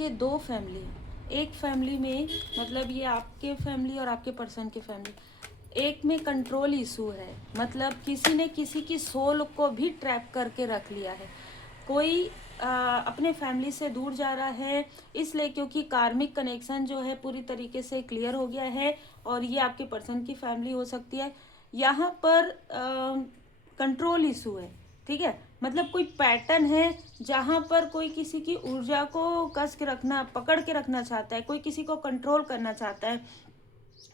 आपके दो फैमिली हैं। एक फैमिली में मतलब ये आपके फैमिली और आपके पर्सन की फैमिली, एक में कंट्रोल इशू है, मतलब किसी ने किसी की सोल को भी ट्रैप करके रख लिया है। कोई अपने फैमिली से दूर जा रहा है इसलिए क्योंकि कार्मिक कनेक्शन जो है पूरी तरीके से क्लियर हो गया है, और ये आपके पर्सन की फैमिली हो सकती है। यहाँ पर कंट्रोल इशू है, ठीक है, मतलब कोई पैटर्न है जहाँ पर कोई किसी की ऊर्जा को कस के रखना, पकड़ के रखना चाहता है, कोई किसी को कंट्रोल करना चाहता है,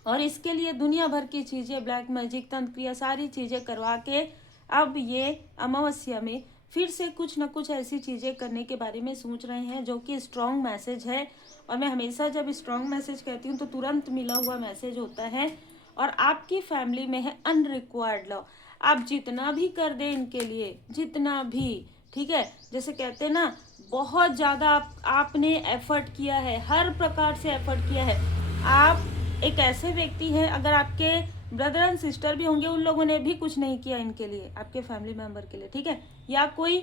और इसके लिए दुनिया भर की चीज़ें, ब्लैक मैजिक, तंत्र क्रिया, सारी चीज़ें करवा के अब ये अमावस्या में फिर से कुछ ना कुछ ऐसी चीज़ें करने के बारे में सोच रहे हैं, जो कि स्ट्रॉन्ग मैसेज है। और मैं हमेशा जब स्ट्रॉन्ग मैसेज कहती हूँ तो तुरंत मिला हुआ मैसेज होता है। और आपकी फैमिली में है अनरिक्वायर्ड लव। आप जितना भी कर दें इनके लिए, जितना भी, ठीक है, जैसे कहते हैं ना, बहुत ज़्यादा आपने एफर्ट किया है, हर प्रकार से एफर्ट किया है। आप एक ऐसे व्यक्ति हैं, अगर आपके ब्रदर एंड सिस्टर भी होंगे, उन लोगों ने भी कुछ नहीं किया इनके लिए, आपके फैमिली मेंबर के लिए, ठीक है, या कोई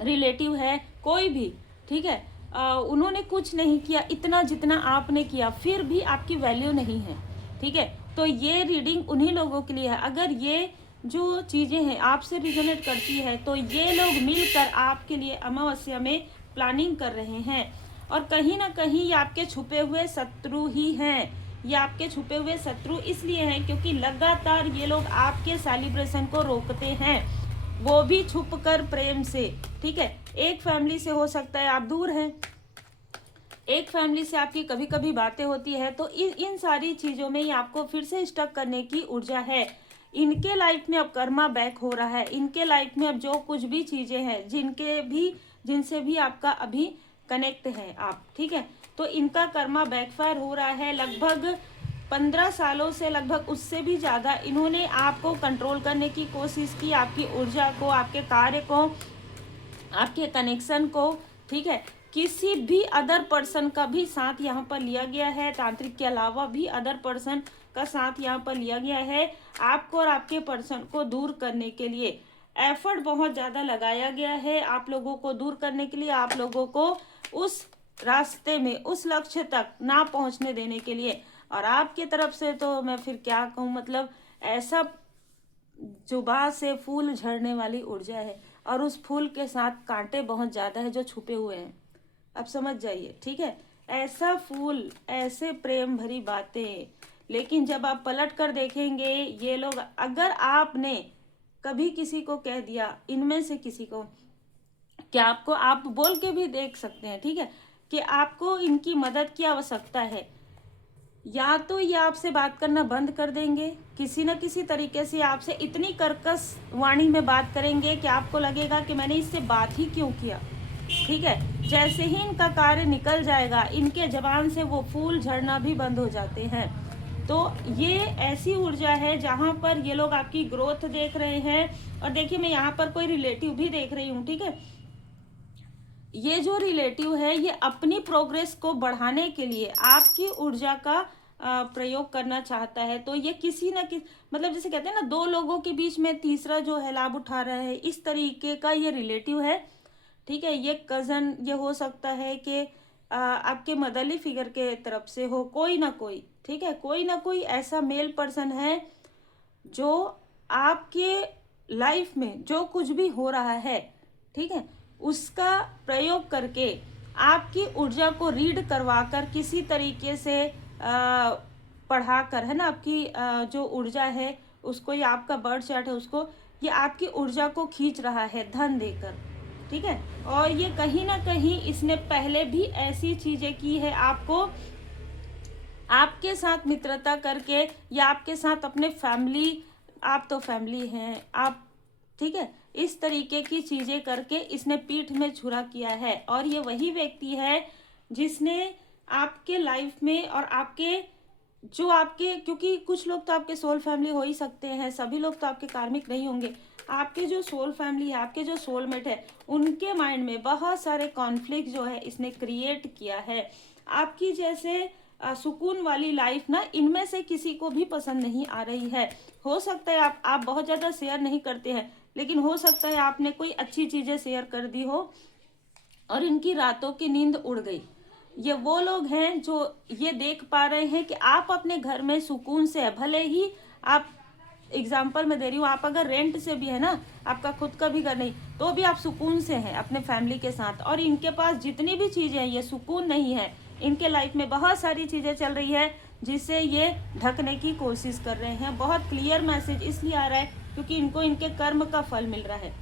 रिलेटिव है, कोई भी, ठीक है, उन्होंने कुछ नहीं किया इतना जितना आपने किया, फिर भी आपकी वैल्यू नहीं है, ठीक है। तो ये रीडिंग उन्हीं लोगों के लिए है। अगर ये जो चीज़ें हैं आपसे रिजोनेट करती है तो ये लोग मिलकर आपके लिए अमावस्या में प्लानिंग कर रहे हैं। और कहीं ना कहीं ये आपके छुपे हुए शत्रु ही हैं। ये आपके छुपे हुए शत्रु इसलिए हैं क्योंकि लगातार ये लोग आपके सेलिब्रेशन को रोकते हैं, वो भी छुप कर प्रेम से, ठीक है। एक फैमिली से हो सकता है आप दूर हैं, एक फैमिली से आपकी कभी कभी बातें होती है, तो इन सारी चीज़ों में ही आपको फिर से स्टक करने की ऊर्जा है। इनके लाइफ में अब कर्मा बैक हो रहा है। इनके लाइफ में अब जो कुछ भी चीज़ें हैं, जिनसे भी आपका अभी कनेक्ट है आप, ठीक है, तो इनका कर्मा बैकफायर हो रहा है। लगभग 15 सालों से, लगभग उससे भी ज़्यादा इन्होंने आपको कंट्रोल करने की कोशिश की, आपकी ऊर्जा को, आपके कार्य को, आपके कनेक्शन को, ठीक है। किसी भी अदर पर्सन का भी साथ यहाँ पर लिया गया है, तांत्रिक के अलावा भी अदर पर्सन का साथ यहाँ पर लिया गया है। आपको और आपके पर्सन को दूर करने के लिए एफर्ट बहुत ज़्यादा लगाया गया है, आप लोगों को दूर करने के लिए, आप लोगों को उस रास्ते में, उस लक्ष्य तक ना पहुँचने देने के लिए। और आपकी तरफ से तो मैं फिर क्या कहूँ, मतलब ऐसा जुबान से फूल झड़ने वाली ऊर्जा है, और उस फूल के साथ कांटे बहुत ज़्यादा है जो छुपे हुए हैं, अब समझ जाइए, ठीक है। ऐसा फूल, ऐसे प्रेम भरी बातें, लेकिन जब आप पलट कर देखेंगे, ये लोग, अगर आपने कभी किसी को कह दिया, इनमें से किसी को, क्या आपको, आप बोल के भी देख सकते हैं, ठीक है, कि आपको इनकी मदद की आवश्यकता है, या तो ये आपसे बात करना बंद कर देंगे, किसी न किसी तरीके से आपसे इतनी कर्कश वाणी में बात करेंगे कि आपको लगेगा कि मैंने इससे बात ही क्यों किया, ठीक है। जैसे ही इनका कार्य निकल जाएगा, इनके जबान से वो फूल झड़ना भी बंद हो जाते हैं। तो ये ऐसी ऊर्जा है जहाँ पर ये लोग आपकी ग्रोथ देख रहे हैं। और देखिए, मैं यहाँ पर कोई रिलेटिव भी देख रही हूँ, ठीक है। ये जो रिलेटिव है, ये अपनी प्रोग्रेस को बढ़ाने के लिए आपकी ऊर्जा का प्रयोग करना चाहता है। तो ये किसी न किसी, मतलब जैसे कहते हैं ना, दो लोगों के बीच में तीसरा जो है लाभ उठा रहा है, इस तरीके का ये रिलेटिव है, ठीक है। ये कज़न, ये हो सकता है कि आपके मदरली फिगर के तरफ से हो कोई ना कोई, ठीक है, कोई ना कोई ऐसा मेल पर्सन है जो आपके लाइफ में जो कुछ भी हो रहा है, ठीक है, उसका प्रयोग करके आपकी ऊर्जा को रीड करवा कर, किसी तरीके से पढ़ा कर, है ना, आपकी जो ऊर्जा है उसको, या आपका बर्थ चार्ट है उसको, ये आपकी ऊर्जा को खींच रहा है धन देकर, ठीक है। और ये कहीं ना कहीं इसने पहले भी ऐसी चीज़ें की है, आपको, आपके साथ मित्रता करके, या आपके साथ अपने फैमिली, आप तो फैमिली हैं आप, ठीक है, इस तरीके की चीज़ें करके इसने पीठ में छुरा किया है। और ये वही व्यक्ति है जिसने आपके लाइफ में, और आपके जो आपके, क्योंकि कुछ लोग तो आपके सोल फैमिली हो ही सकते हैं, सभी लोग तो आपके कार्मिक नहीं होंगे, आपके जो सोल फैमिली है, आपके जो सोलमेट है, उनके माइंड में बहुत सारे कॉन्फ्लिक्ट जो है इसने क्रिएट किया है। आपकी जैसे सुकून वाली लाइफ ना, इनमें से किसी को भी पसंद नहीं आ रही है। हो सकता है आप बहुत ज़्यादा शेयर नहीं करते हैं, लेकिन हो सकता है आपने कोई अच्छी चीज़ें शेयर कर दी हो और इनकी रातों की नींद उड़ गई। ये वो लोग हैं जो ये देख पा रहे हैं कि आप अपने घर में सुकून से है, भले ही आप, एग्जाम्पल मैं दे रही हूँ, आप अगर रेंट से भी है ना, आपका खुद का भी घर नहीं, तो भी आप सुकून से हैं अपने फैमिली के साथ। और इनके पास जितनी भी चीज़ें हैं ये सुकून नहीं है, इनके लाइफ में बहुत सारी चीज़ें चल रही है जिससे ये ढकने की कोशिश कर रहे हैं। बहुत क्लियर मैसेज इसलिए आ रहा है क्योंकि इनको इनके कर्म का फल मिल रहा है।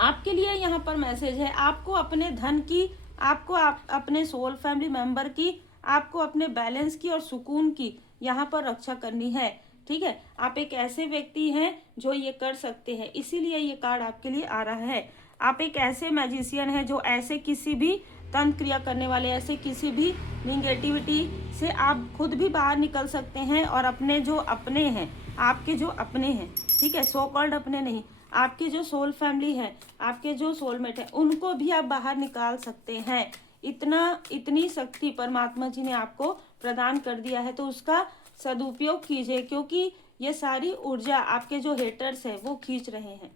आपके लिए यहाँ पर मैसेज है, आपको अपने धन की, आपको अपने सोल फैमिली मेंबर की, आपको अपने बैलेंस की और सुकून की यहाँ पर रक्षा करनी है। ठीक है, आप एक ऐसे व्यक्ति हैं जो ये कर सकते हैं, इसीलिए ये कार्ड आपके लिए आ रहा है। आप एक ऐसे मैजिशियन हैं जो ऐसे किसी भी तंत्र क्रिया करने वाले, ऐसे किसी भी निगेटिविटी से आप खुद भी बाहर निकल सकते हैं और अपने जो अपने हैं, आपके जो अपने हैं, ठीक है, सो कॉल्ड अपने नहीं, आपके जो सोल फैमिली है, आपके जो सोलमेट है, उनको भी आप बाहर निकाल सकते हैं। इतनी शक्ति परमात्मा जी ने आपको प्रदान कर दिया है, तो उसका सदुपयोग कीजिए, क्योंकि ये सारी ऊर्जा आपके जो हेटर्स है वो खींच रहे हैं।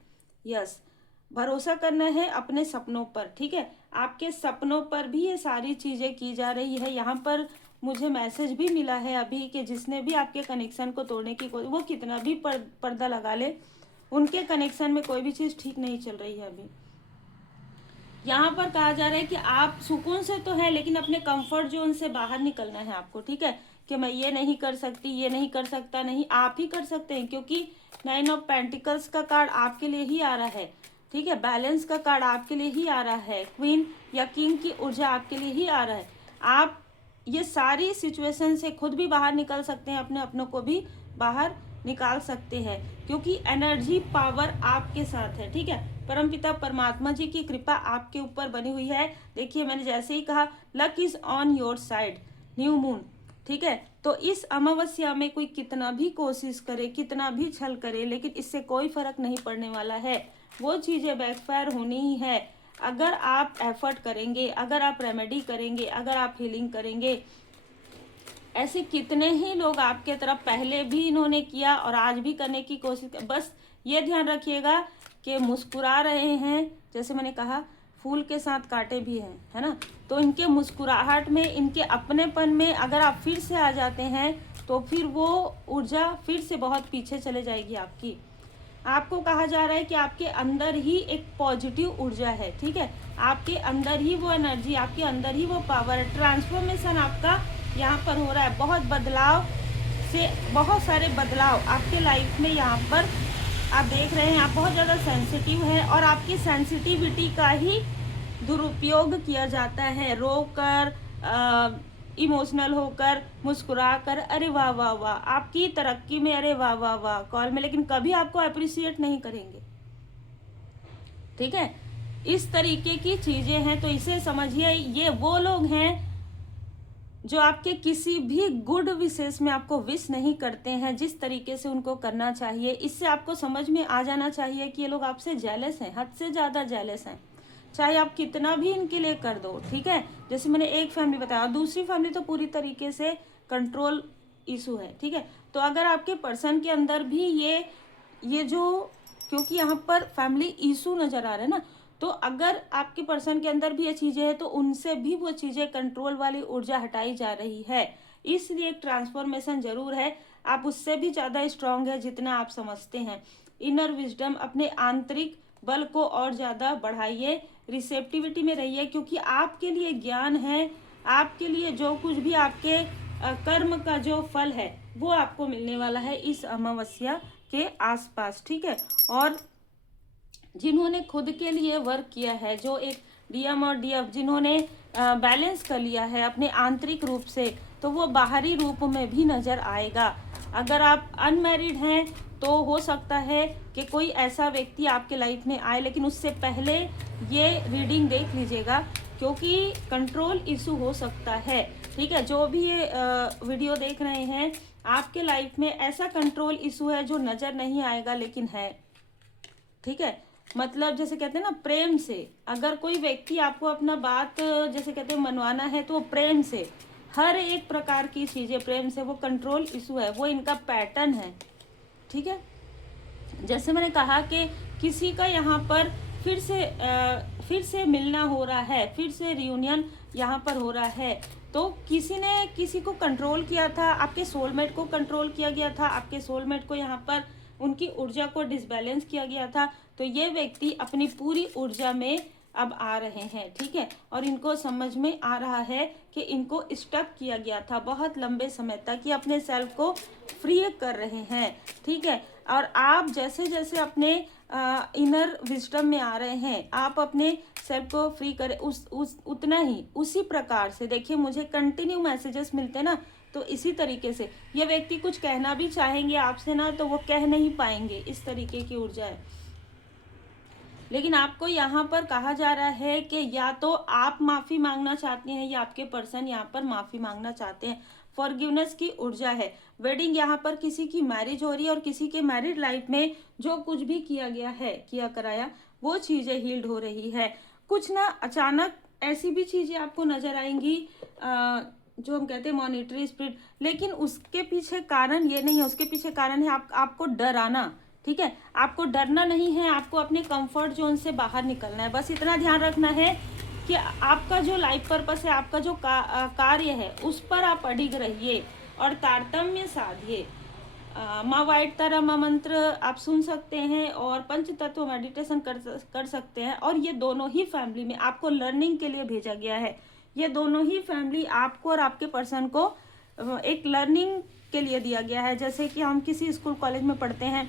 यस, भरोसा करना है अपने सपनों पर। ठीक है, आपके सपनों पर भी ये सारी चीज़ें की जा रही है। यहाँ पर मुझे मैसेज भी मिला है अभी कि जिसने भी आपके कनेक्शन को तोड़ने की कोशिश, वो कितना भी पर्दा लगा ले, उनके कनेक्शन में कोई भी चीज़ ठीक नहीं चल रही है अभी। यहाँ पर कहा जा रहा है कि आप सुकून से तो है, लेकिन अपने कंफर्ट जोन से बाहर निकलना है आपको। ठीक है, कि मैं ये नहीं कर सकती, ये नहीं कर सकता, नहीं, आप ही कर सकते हैं, क्योंकि 9 ऑफ पेंटिकल्स का कार्ड आपके लिए ही आ रहा है। ठीक है, बैलेंस का कार्ड आपके लिए ही आ रहा है, क्वीन या किंग की ऊर्जा आपके लिए ही आ रहा है। आप ये सारी सिचुएशन से खुद भी बाहर निकल सकते हैं, अपने अपनों को भी बाहर निकाल सकते हैं, क्योंकि एनर्जी पावर आपके साथ है। ठीक है, परमपिता परमात्मा जी की कृपा आपके ऊपर बनी हुई है। देखिए, मैंने जैसे ही कहा, luck is on your side, new moon. ठीक है, तो इस अमावस्या में कोई कितना भी कोशिश करे, कितना भी छल करे, लेकिन इससे कोई फर्क नहीं पड़ने वाला है। वो चीज़ें बैकफायर होनी ही है। अगर आप एफर्ट करेंगे, अगर आप रेमेडी करेंगे, अगर आप हीलिंग करेंगे, ऐसे कितने ही लोग आपके तरफ पहले भी इन्होंने किया और आज भी करने की कोशिश कर। बस ये ध्यान रखिएगा कि मुस्कुरा रहे हैं, जैसे मैंने कहा, फूल के साथ कांटे भी हैं, है ना, तो इनके मुस्कुराहट में, इनके अपनेपन में अगर आप फिर से आ जाते हैं तो फिर वो ऊर्जा फिर से बहुत पीछे चले जाएगी आपकी। आपको कहा जा रहा है कि आपके अंदर ही एक पॉजिटिव ऊर्जा है। ठीक है, आपके अंदर ही वो एनर्जी, आपके अंदर ही वो पावर है। ट्रांसफॉर्मेशन आपका यहाँ पर हो रहा है, बहुत बदलाव से, बहुत सारे बदलाव आपके लाइफ में यहाँ पर आप देख रहे हैं। आप बहुत ज़्यादा सेंसिटिव है और आपकी सेंसिटिविटी का ही दुरुपयोग किया जाता है, रोकर, इमोशनल होकर, मुस्कुरा कर, अरे वाह वाह वाह, आपकी तरक्की में अरे वाह वाह वाह कॉल में, लेकिन कभी आपको अप्रिशिएट नहीं करेंगे। ठीक है, इस तरीके की चीज़ें हैं, तो इसे समझिए, ये वो लोग हैं जो आपके किसी भी गुड विशेष में आपको विश नहीं करते हैं जिस तरीके से उनको करना चाहिए। इससे आपको समझ में आ जाना चाहिए कि ये लोग आपसे जेलस हैं, हद से ज़्यादा जेलस हैं, चाहे आप कितना भी इनके लिए कर दो। ठीक है, जैसे मैंने एक फैमिली बताया, दूसरी फैमिली तो पूरी तरीके से कंट्रोल इशू है। ठीक है, तो अगर आपके पर्सन के अंदर भी ये जो, क्योंकि यहाँ पर फैमिली इशू नज़र आ रहा है ना, तो अगर आपके पर्सन के अंदर भी ये चीज़ें हैं तो उनसे भी वो चीज़ें, कंट्रोल वाली ऊर्जा हटाई जा रही है। इसलिए एक ट्रांसफॉर्मेशन जरूर है। आप उससे भी ज़्यादा स्ट्रांग है जितना आप समझते हैं। इनर विजडम, अपने आंतरिक बल को और ज़्यादा बढ़ाइए, रिसेप्टिविटी में रहिए, क्योंकि आपके लिए ज्ञान है, आपके लिए जो कुछ भी आपके कर्म का जो फल है वो आपको मिलने वाला है इस अमावस्या के आसपास। ठीक है, और जिन्होंने खुद के लिए वर्क किया है, जो एक डीएम और डीएफ जिन्होंने बैलेंस कर लिया है अपने आंतरिक रूप से, तो वो बाहरी रूप में भी नज़र आएगा। अगर आप अनमैरिड हैं तो हो सकता है कि कोई ऐसा व्यक्ति आपके लाइफ में आए, लेकिन उससे पहले ये रीडिंग देख लीजिएगा, क्योंकि कंट्रोल इशू हो सकता है। ठीक है, जो भी ये वीडियो देख रहे हैं, आपके लाइफ में ऐसा कंट्रोल इशू है जो नज़र नहीं आएगा लेकिन है। ठीक है, मतलब जैसे कहते हैं ना, प्रेम से अगर कोई व्यक्ति आपको अपना बात, जैसे कहते हैं, मनवाना है, तो प्रेम से, हर एक प्रकार की चीज़ें प्रेम से, वो कंट्रोल इशू है, वो इनका पैटर्न है। ठीक है, जैसे मैंने कहा कि किसी का यहाँ पर फिर से मिलना हो रहा है, फिर से रियूनियन यहाँ पर हो रहा है, तो किसी ने किसी को कंट्रोल किया था, आपके सोलमेट को कंट्रोल किया गया था, आपके सोलमेट को यहाँ पर उनकी ऊर्जा को डिसबैलेंस किया गया था। तो ये व्यक्ति अपनी पूरी ऊर्जा में अब आ रहे हैं, ठीक है, और इनको समझ में आ रहा है कि इनको स्टक किया गया था बहुत लंबे समय तक, ये अपने सेल्फ को फ्री कर रहे हैं, ठीक है। और आप जैसे जैसे अपने इनर विजडम में आ रहे हैं, आप अपने सेल्फ को फ्री करें, उतना ही उसी प्रकार से देखिए, मुझे कंटिन्यू मैसेजेस मिलते हैं ना, तो इसी तरीके से ये व्यक्ति कुछ कहना भी चाहेंगे आपसे ना, तो वो कह नहीं पाएंगे, इस तरीके की ऊर्जा है। लेकिन आपको यहाँ पर कहा जा रहा है कि या तो आप माफ़ी मांगना चाहते हैं या आपके पर्सन यहाँ पर माफ़ी मांगना चाहते हैं। फॉरगिवनेस की ऊर्जा है। वेडिंग यहाँ पर किसी की मैरिज हो रही है और किसी के मैरिड लाइफ में जो कुछ भी किया गया है, किया कराया, वो चीज़ें हील्ड हो रही है। कुछ ना अचानक ऐसी भी चीज़ें आपको नजर आएंगी जो हम कहते हैं मॉनिटरी स्पिरिट, लेकिन उसके पीछे कारण ये नहीं है, उसके पीछे कारण है आपको डराना, ठीक है। आपको डरना नहीं है, आपको अपने कंफर्ट जोन से बाहर निकलना है। बस इतना ध्यान रखना है कि आपका जो लाइफ पर्पस है, आपका जो कार्य है, उस पर आप अडिग रहिए और तारतम्य साधिए। माँ वाइट तारा माँ मंत्र आप सुन सकते हैं और पंच तत्व मेडिटेशन कर सकते हैं। और ये दोनों ही फैमिली में आपको लर्निंग के लिए भेजा गया है। ये दोनों ही फैमिली आपको और आपके पर्सन को एक लर्निंग के लिए दिया गया है। जैसे कि हम किसी स्कूल कॉलेज में पढ़ते हैं,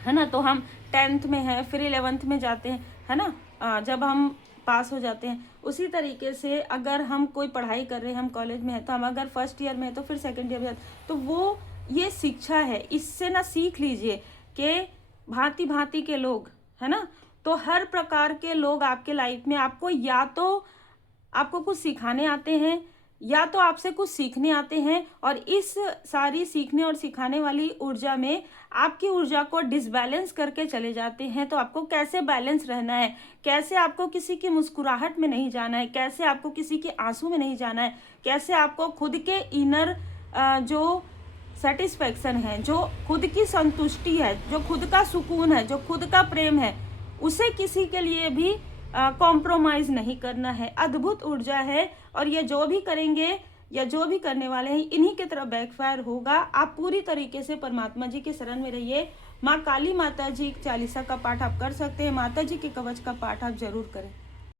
है ना, तो हम 10th में हैं, फिर 11th में जाते हैं, है ना, जब हम पास हो जाते हैं। उसी तरीके से अगर हम कोई पढ़ाई कर रहे हैं, हम कॉलेज में हैं, तो हम अगर फर्स्ट ईयर में हैं तो फिर सेकंड ईयर में, तो वो ये शिक्षा है। इससे ना सीख लीजिए कि भांति भांति के लोग, है ना, तो हर प्रकार के लोग आपके लाइफ में आपको या तो आपको कुछ सिखाने आते हैं या तो आपसे कुछ सीखने आते हैं, और इस सारी सीखने और सिखाने वाली ऊर्जा में आपकी ऊर्जा को डिसबैलेंस करके चले जाते हैं। तो आपको कैसे बैलेंस रहना है, कैसे आपको किसी की मुस्कुराहट में नहीं जाना है, कैसे आपको किसी के आंसू में नहीं जाना है, कैसे आपको खुद के इनर जो सेटिस्फेक्शन है, जो खुद की संतुष्टि है, जो खुद का सुकून है, जो खुद का प्रेम है, उसे किसी के लिए भी कॉम्प्रोमाइज नहीं करना है। अद्भुत ऊर्जा है, और ये जो भी करेंगे या जो भी करने वाले हैं, इन्हीं की तरफ बैकफायर होगा। आप पूरी तरीके से परमात्मा जी के शरण में रहिए। माँ काली माता जी चालीसा का पाठ आप कर सकते हैं, माता जी के कवच का पाठ आप जरूर करें।